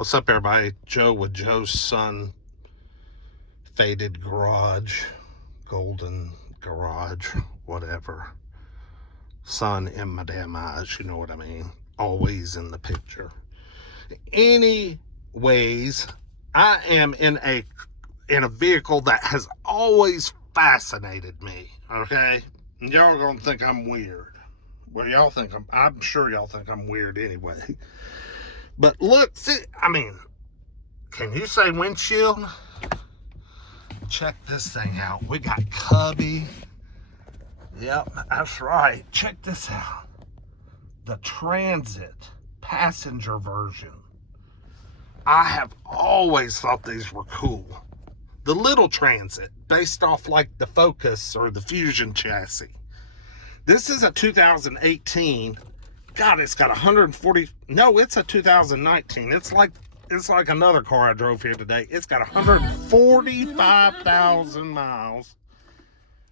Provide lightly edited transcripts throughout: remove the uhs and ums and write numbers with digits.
What's up, everybody? Joe with Joe's Sun Faded Garage, Golden Garage, whatever. Sun in my damn eyes, you know what I mean? Always in the picture. Anyways, I am in a vehicle that has always fascinated me, okay? And y'all are gonna think I'm weird. Well, y'all think I'm sure y'all think I'm weird anyway. But look, see, I mean, can you say windshield? Check this thing out. We got cubby. Yep, that's right. Check this out. The Transit passenger version. I have always thought these were cool. The little Transit, based off like the Focus or the Fusion chassis. This is a 2018. God, it's got 140. No, it's a 2019. It's like another car I drove here today. It's got 145,000 miles,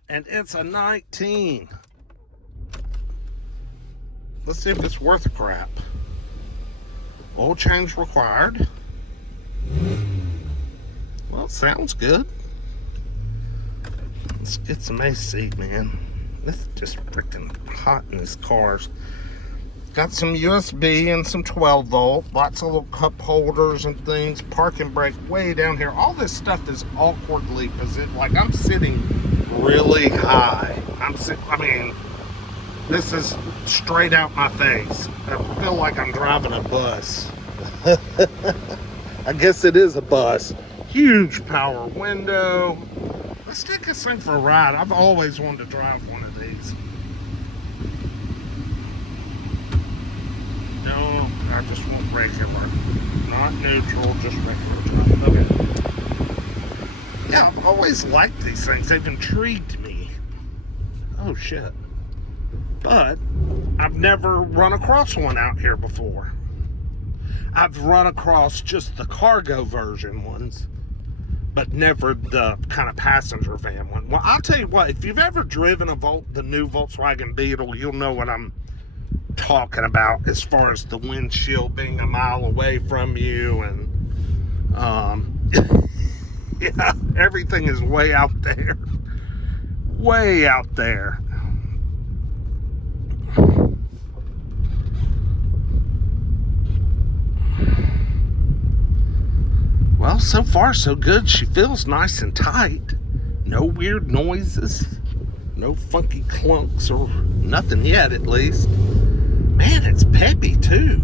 and it's a 19. Let's see if it's worth a crap. Oil change required. Well, it sounds good. Let's get some AC, man. This is just freaking hot in these cars. Got some USB and some 12 volt, lots of little cup holders and things, parking brake way down here. All this stuff is awkwardly positioned, like I'm sitting really high. I mean, this is straight out my face. I feel like I'm driving a bus. I guess it is a bus. Huge power window. Let's take this thing for a ride. I've always wanted to drive one of these. No, I just want regular. Not neutral, just regular drive. Okay. Yeah, I've always liked these things. They've intrigued me. Oh, shit. But I've never run across one out here before. I've run across just the cargo version ones, but never the kind of passenger van one. Well, I'll tell you what, if you've ever driven the new Volkswagen Beetle, you'll know what I'm talking about as far as the windshield being a mile away from you, and yeah, everything is way out there. Way out there. Well, so far so good. She feels nice and tight. No weird noises. No funky clunks or nothing yet, at least. Man, it's peppy too.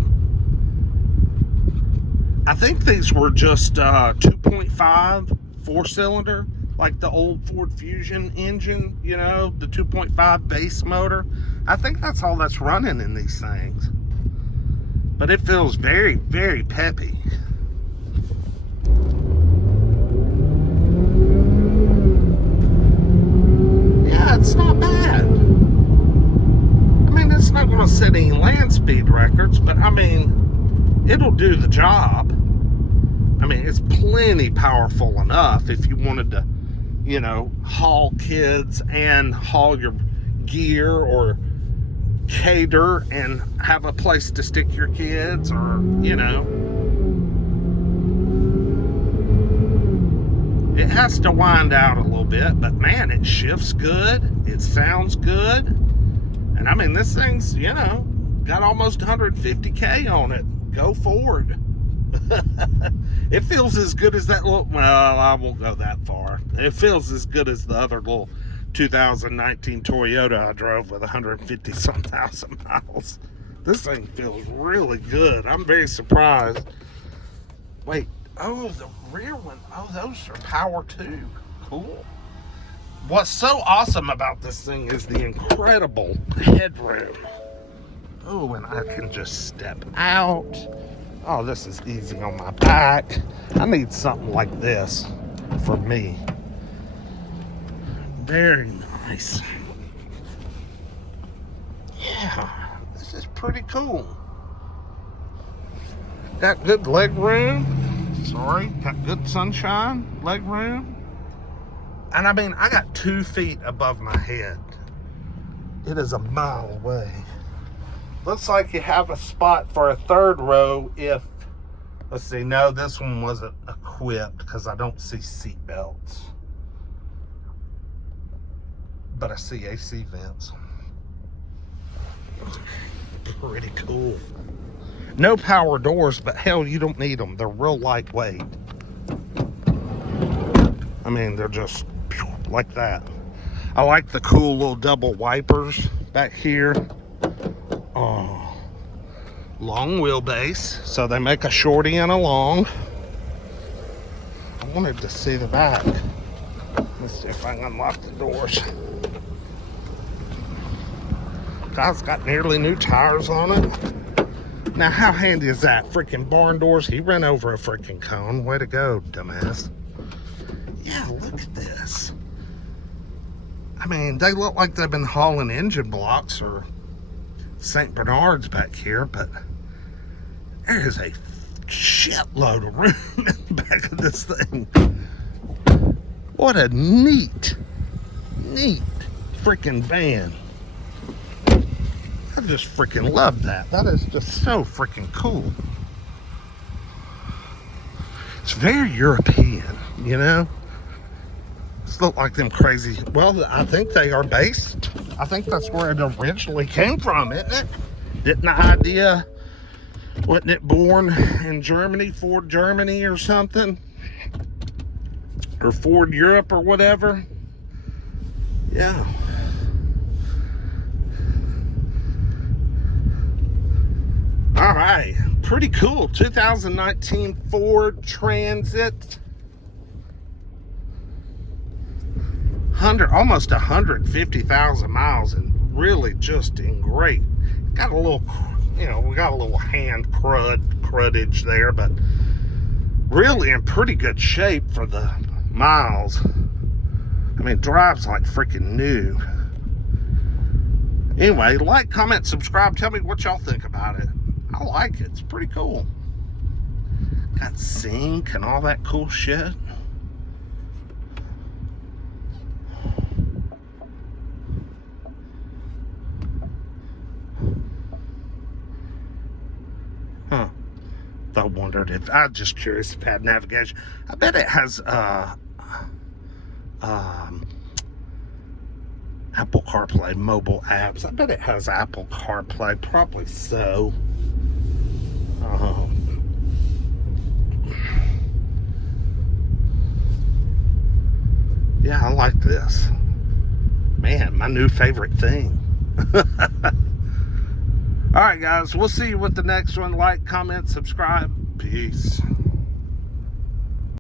I think these were just 2.5 4-cylinder, like the old Ford Fusion engine, you know, the 2.5 base motor. I think that's all that's running in these things. But it feels very, very peppy. Yeah, it's not bad. It's not going to set any land speed records, but I mean, it'll do the job. I mean, it's plenty powerful enough if you wanted to, you know, haul kids and haul your gear, or cater and have a place to stick your kids, or, you know. It has to wind out a little bit, but man, it shifts good. It sounds good. And I mean, this thing's, you know, got almost 150K on it. Go Ford. It feels as good as that little, well, I won't go that far. It feels as good as the other little 2019 Toyota I drove with 150-some thousand miles. This thing feels really good. I'm very surprised. Wait, oh, the rear one, oh, those are power too. Cool. What's so awesome about this thing is the incredible headroom. Oh, and I can just step out. Oh, this is easy on my back. I need something like this for me. Very nice. Yeah, this is pretty cool. Got good leg room. Sorry, got good sunshine, leg room. And I mean, I got 2 feet above my head. It is a mile away. Looks like you have a spot for a third row if Let's see. No, this one wasn't equipped because I don't see seat belts. But I see AC vents. Pretty cool. No power doors, but hell, you don't need them. They're real lightweight. I mean, they're just like that. I like the cool little double wipers back here. Oh, long wheelbase. So they make a shorty and a long. I wanted to see the back. Let's see if I can unlock the doors. Guy's got nearly new tires on it. Now, how handy is that? Freaking barn doors. He ran over a freaking cone. Way to go, dumbass. Yeah, look at this. I mean, they look like they've been hauling engine blocks or St. Bernards back here, but there is a shitload of room in the back of this thing. What a neat freaking van. I just freaking love that. That is just so freaking cool. It's very European, you know? It's look like them crazy. Well, I think they are based. I think that's where it originally came from, isn't it? Didn't the idea, wasn't it born in Germany, Ford Germany or something? Or Ford Europe or whatever? Yeah. All right, pretty cool. 2019 Ford Transit. Almost 150,000 miles, and really just in great. Got a little, you know, we got a little hand cruddage there, but really in pretty good shape for the miles. I mean, drives like freaking new. Anyway, like, comment, subscribe. Tell me what y'all think about it. I like it. It's pretty cool. Got sync and all that cool shit. Huh. I wondered if, I'm just curious if it had navigation. I bet it has Apple CarPlay mobile apps. I bet it has Apple CarPlay. Probably so. Yeah, I like this. Man, my new favorite thing. All right, guys. We'll see you with the next one. Like, comment, subscribe. Peace.